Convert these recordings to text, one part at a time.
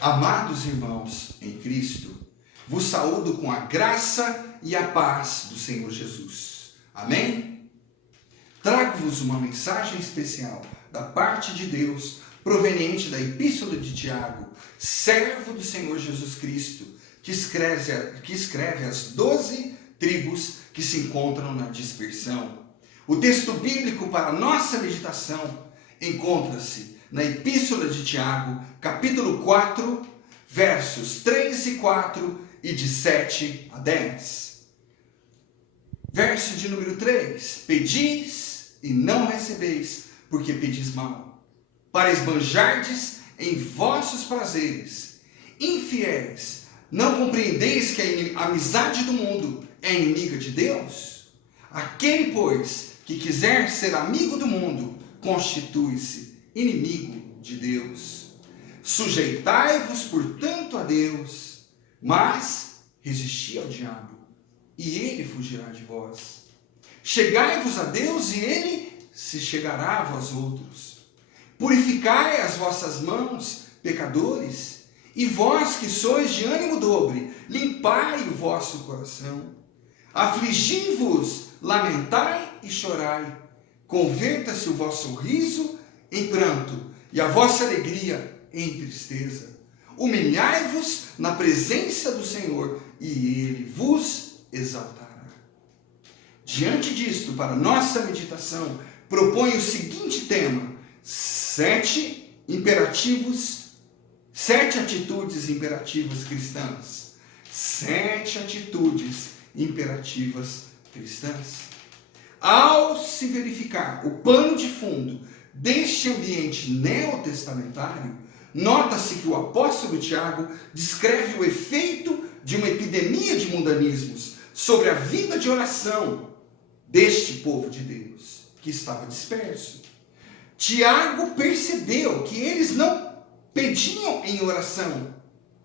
Amados irmãos em Cristo, vos saúdo com a graça e a paz do Senhor Jesus. Amém? Trago-vos uma mensagem especial da parte de Deus, proveniente da Epístola de Tiago, servo do Senhor Jesus Cristo, que escreve às 12 tribos que se encontram na dispersão. O texto bíblico para nossa meditação encontra-se na Epístola de Tiago, capítulo 4, versos 3 e 4 e de 7 a 10. Verso de número 3: Pedis e não recebeis, porque pedis mal, para esbanjardes em vossos prazeres. Infiéis, não compreendeis que a amizade do mundo é inimiga de Deus? Aquele, pois, que quiser ser amigo do mundo, constitui-se inimigo de Deus. Sujeitai-vos, portanto, a Deus, mas resisti ao diabo, e ele fugirá de vós. Chegai-vos a Deus, e ele se chegará a vós outros. Purificai as vossas mãos, pecadores, e vós que sois de ânimo dobre, limpai o vosso coração. Afligi-vos, lamentai e chorai. Converta-se o vosso riso em pranto, e a vossa alegria em tristeza. Humilhai-vos na presença do Senhor, e ele vos exaltará. Diante disto, para nossa meditação, proponho o seguinte tema: 7 atitudes imperativas cristãs. 7 atitudes imperativas cristãs. Ao se verificar o pano de fundo deste ambiente neotestamentário, nota-se que o apóstolo Tiago descreve o efeito de uma epidemia de mundanismos sobre a vida de oração deste povo de Deus, que estava disperso. Tiago percebeu que eles não pediam em oração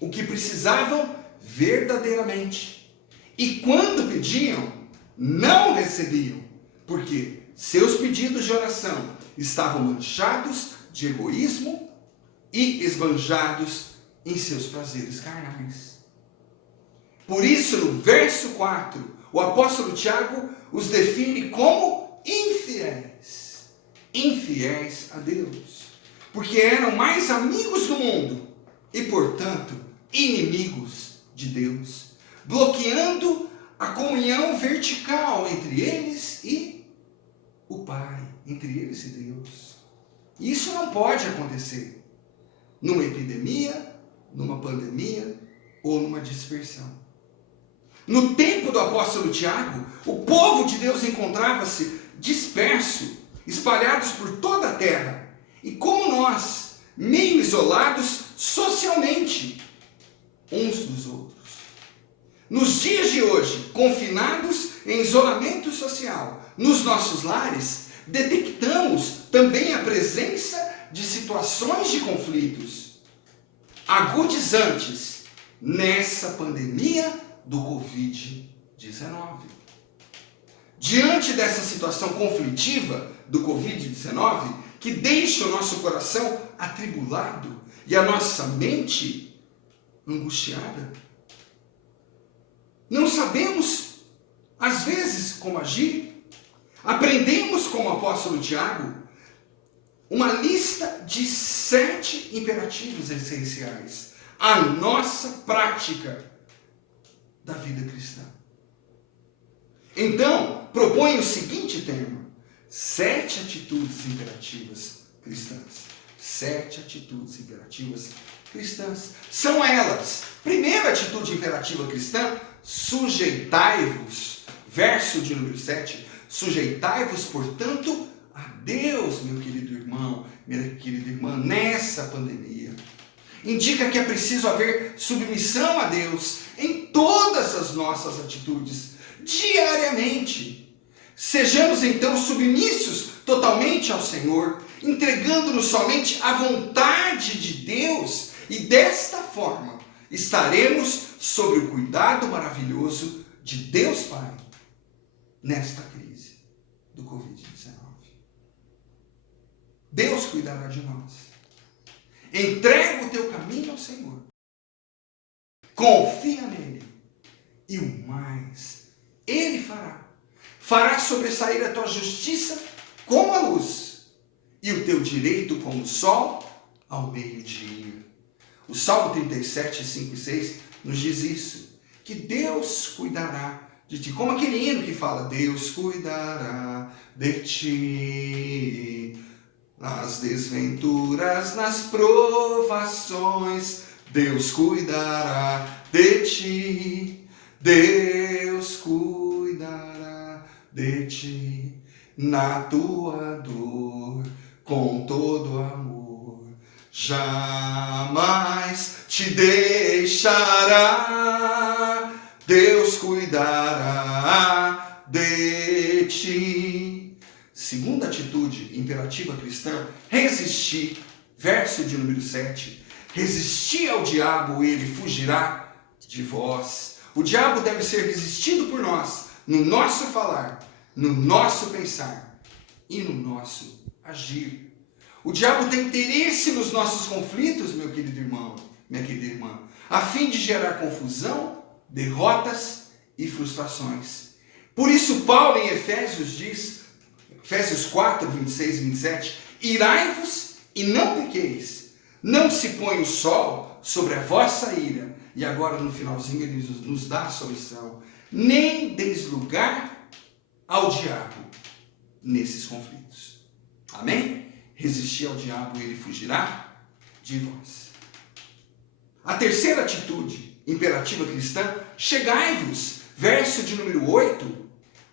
o que precisavam verdadeiramente. E quando pediam, não recebiam, porque seus pedidos de oração estavam manchados de egoísmo e esbanjados em seus prazeres carnais. Por isso, no verso 4, o apóstolo Tiago os define como infiéis. Infiéis a Deus. Porque eram mais amigos do mundo e, portanto, inimigos de Deus, bloqueando a comunhão vertical entre eles e o Pai, entre eles e Deus. Isso não pode acontecer numa epidemia, numa pandemia ou numa dispersão. No tempo do apóstolo Tiago, o povo de Deus encontrava-se disperso, espalhados por toda a terra, e como nós, meio isolados socialmente uns dos outros. Nos dias de hoje, confinados em isolamento social, nos nossos lares, detectamos também a presença de situações de conflitos agudizantes nessa pandemia do Covid-19. Diante dessa situação conflitiva do Covid-19, que deixa o nosso coração atribulado e a nossa mente angustiada, não sabemos, às vezes, como agir. Aprendemos com o apóstolo Tiago uma lista de 7 imperativos essenciais à nossa prática da vida cristã. Então, proponho o seguinte tema: 7 atitudes imperativas cristãs. 7 atitudes imperativas cristãs. São elas: primeira atitude imperativa cristã, sujeitai-vos. Verso de número 7. Sujeitai-vos, portanto, a Deus, meu querido irmão, minha querida irmã, nessa pandemia. Indica que é preciso haver submissão a Deus em todas as nossas atitudes, diariamente. Sejamos então submissos totalmente ao Senhor, entregando-nos somente à vontade de Deus, e desta forma estaremos sob o cuidado maravilhoso de Deus Pai nesta crise do Covid-19. Deus cuidará de nós. Entrega o teu caminho ao Senhor. Confia nele. E o mais ele fará. Fará sobressair a tua justiça como a luz, e o teu direito como o sol ao meio-dia. O Salmo 37, 5 e 6 nos diz isso, que Deus cuidará de ti. Como aquele hino que fala, Deus cuidará de ti. Nas desventuras, nas provações, Deus cuidará de ti. Deus cuidará de ti. Na tua dor, com todo amor, jamais te deixará. Deus cuidará de ti. Segunda atitude imperativa cristã, resistir. Verso de número 7. Resistir ao diabo, ele fugirá de vós. O diabo deve ser resistido por nós, no nosso falar, no nosso pensar e no nosso agir. O diabo tem interesse nos nossos conflitos, meu querido irmão, minha querida irmã, a fim de gerar confusão, derrotas e frustrações. Por isso Paulo em Efésios diz, Efésios 4, 26 e 27, irai-vos e não pequeis, não se põe o sol sobre a vossa ira. E agora no finalzinho ele nos dá a solução. Nem deis lugar ao diabo nesses conflitos. Amém? Resistir ao diabo e ele fugirá de vós. A terceira atitude imperativa cristã, chegai-vos. Verso de número 8,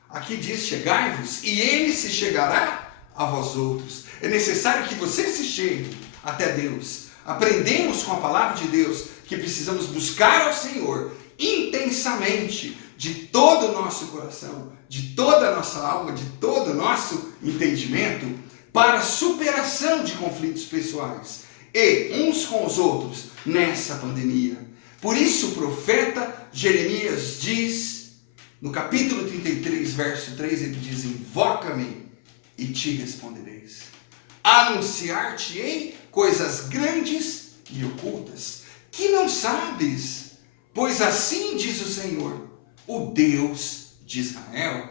aqui diz chegai-vos e ele se chegará a vós outros. É necessário que você se chegue até Deus. Aprendemos com a palavra de Deus que precisamos buscar ao Senhor intensamente, de todo o nosso coração, de toda a nossa alma, de todo o nosso entendimento, para a superação de conflitos pessoais e uns com os outros nessa pandemia. Por isso o profeta Jeremias diz, no capítulo 33, verso 3, ele diz, invoca-me e te respondereis. Anunciar-te-ei coisas grandes e ocultas, que não sabes, pois assim diz o Senhor, o Deus de Israel.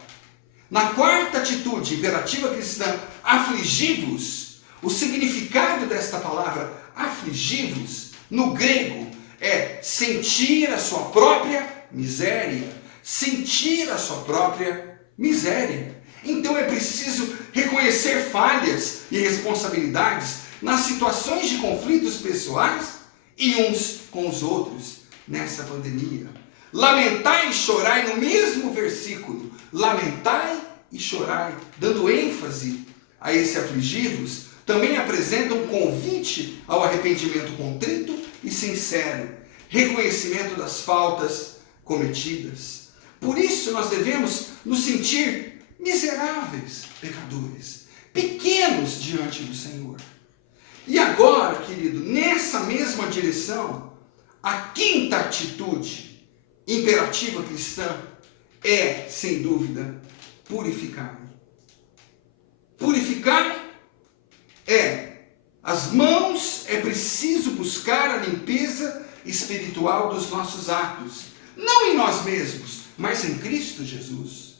Na quarta atitude imperativa cristã, afligi-vos. O significado desta palavra, afligi-vos, no grego, é sentir a sua própria miséria. Sentir a sua própria miséria. Então é preciso reconhecer falhas e responsabilidades nas situações de conflitos pessoais e uns com os outros nessa pandemia. Lamentai e chorai no mesmo versículo. Lamentai e chorai, dando ênfase a esse afligir-vos, também apresenta um convite ao arrependimento contrito e sincero, reconhecimento das faltas cometidas. Por isso nós devemos nos sentir miseráveis pecadores, pequenos diante do Senhor. E agora, querido, nessa mesma direção, a quinta atitude imperativa cristã é, sem dúvida, purificar. Purificar as mãos, é preciso buscar a limpeza espiritual dos nossos atos, não em nós mesmos, mas em Cristo Jesus.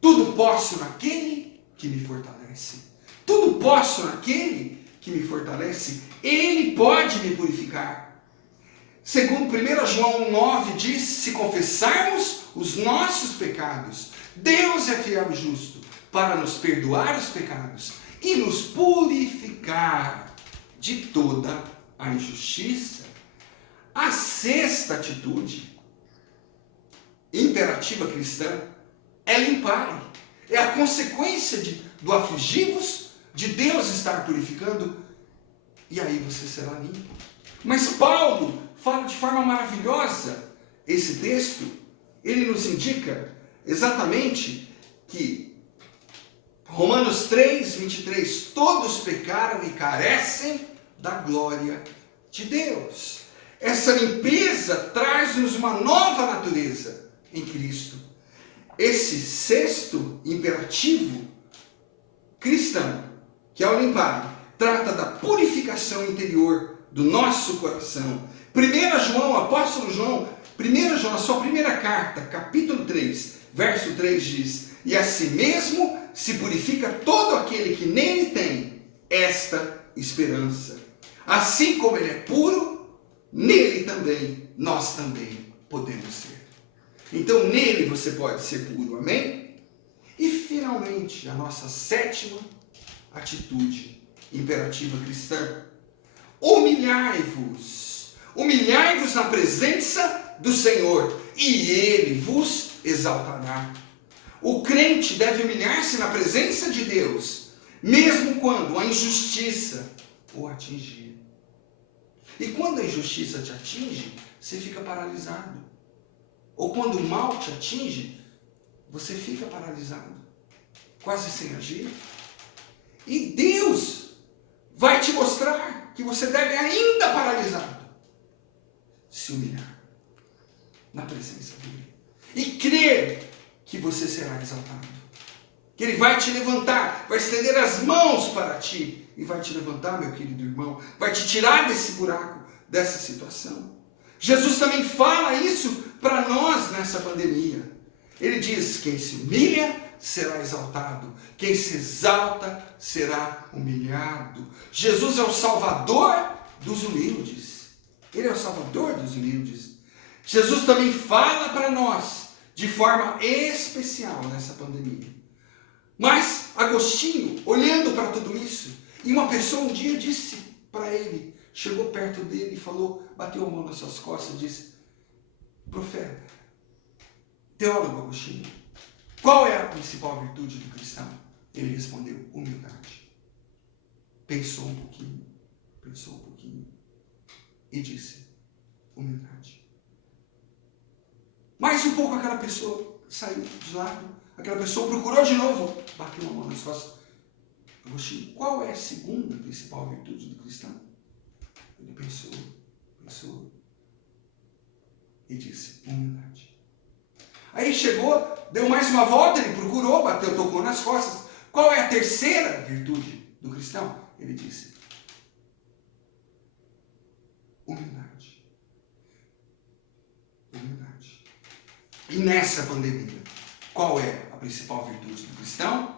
Tudo posso naquele que me fortalece. Tudo posso naquele que me fortalece. Ele pode me purificar. Segundo 1 João 9 diz, se confessarmos os nossos pecados, Deus é fiel e justo para nos perdoar os pecados e nos purificar de toda a injustiça. A sexta atitude imperativa cristã é limpar. É a consequência do afligir-vos, de Deus estar purificando, e aí você será limpo. Mas Paulo fala de forma maravilhosa esse texto. Ele nos indica exatamente que Romanos 3, 23, todos pecaram e carecem da glória de Deus. Essa limpeza traz-nos uma nova natureza em Cristo. Esse sexto imperativo cristão, que é o limpar, trata da purificação interior do nosso coração. 1 João, apóstolo João, 1 João, a sua primeira carta, capítulo 3, verso 3 diz: e assim mesmo se purifica todo aquele que nele tem esta esperança. Assim como ele é puro, nele também, nós também podemos ser. Então nele você pode ser puro, amém? E finalmente, a nossa sétima atitude imperativa cristã: humilhai-vos. Humilhai-vos na presença do Senhor, e Ele vos exaltará. O crente deve humilhar-se na presença de Deus, mesmo quando a injustiça o atingir. E quando a injustiça te atinge, você fica paralisado. Ou quando o mal te atinge, você fica paralisado, quase sem agir. E Deus vai te mostrar que você deve, ainda paralisado, se humilhar na presença dele. E crer que você será exaltado. Que ele vai te levantar, vai estender as mãos para ti e vai te levantar, meu querido irmão. Vai te tirar desse buraco, dessa situação. Jesus também fala isso para nós nessa pandemia. Ele diz: quem se humilha será exaltado, quem se exalta será humilhado. Jesus é o Salvador dos humildes. Ele é o Salvador dos humildes. Jesus também fala para nós de forma especial nessa pandemia. Mas Agostinho, olhando para tudo isso, e uma pessoa um dia disse para ele, chegou perto dele e falou, bateu a mão nas suas costas e disse: profeta, teólogo Agostinho, qual é a principal virtude do cristão? Ele respondeu: humildade. Pensou um pouquinho e disse: humildade. Mais um pouco aquela pessoa saiu de lado, aquela pessoa procurou de novo, bateu a mão nas costas. Agostinho, qual é a segunda principal virtude do cristão? Ele pensou e disse: humildade. Aí chegou, deu mais uma volta, ele procurou, bateu, tocou nas costas. Qual é a terceira virtude do cristão? Ele disse: humildade. Humildade. E nessa pandemia, qual é a principal virtude do cristão?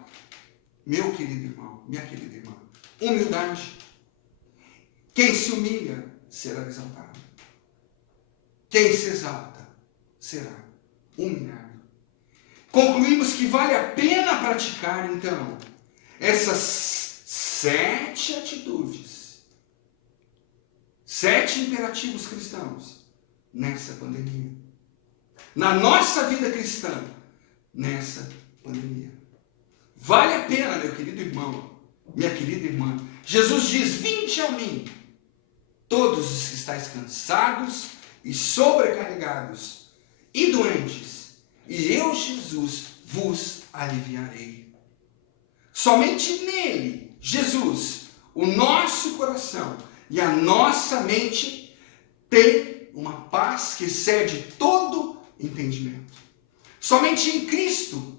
Meu querido irmão, minha querida irmã, humildade. Quem se humilha será exaltado. Quem se exalta será humilhado. Concluímos que vale a pena praticar, então, essas 7 atitudes, 7 imperativos cristãos nessa pandemia. Na nossa vida cristã, nessa pandemia. Vale a pena, meu querido irmão, minha querida irmã. Jesus diz: vinde a mim, todos os que estáis cansados e sobrecarregados e doentes, e eu, Jesus, vos aliviarei. Somente nele, Jesus, o nosso coração e a nossa mente tem uma paz que excede todo entendimento. Somente em Cristo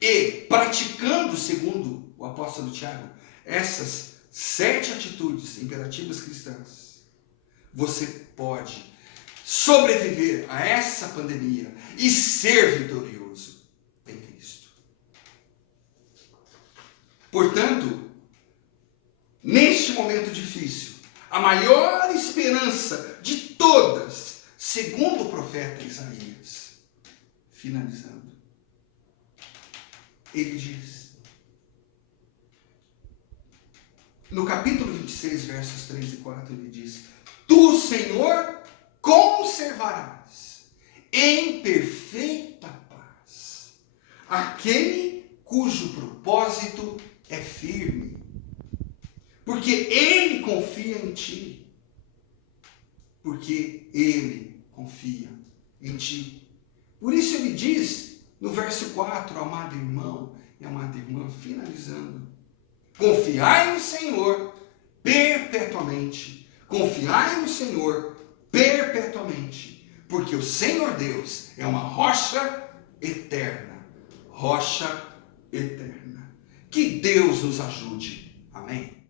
e praticando, segundo o apóstolo Tiago, essas 7 atitudes imperativas cristãs, você pode sobreviver a essa pandemia e ser vitorioso em Cristo. Portanto, neste momento difícil, a maior esperança de todas, segundo o profeta Isaías, finalizando, ele diz, no capítulo 26, versos 3 e 4, ele diz: tu, Senhor, conservarás em perfeita paz aquele cujo propósito é firme, porque ele confia em ti. Porque ele confia em ti. Por isso ele diz, no verso 4, amado irmão e amada irmã, finalizando: confiai no Senhor perpetuamente. Confiai no Senhor perpetuamente. Porque o Senhor Deus é uma rocha eterna. Rocha eterna. Que Deus nos ajude. Amém.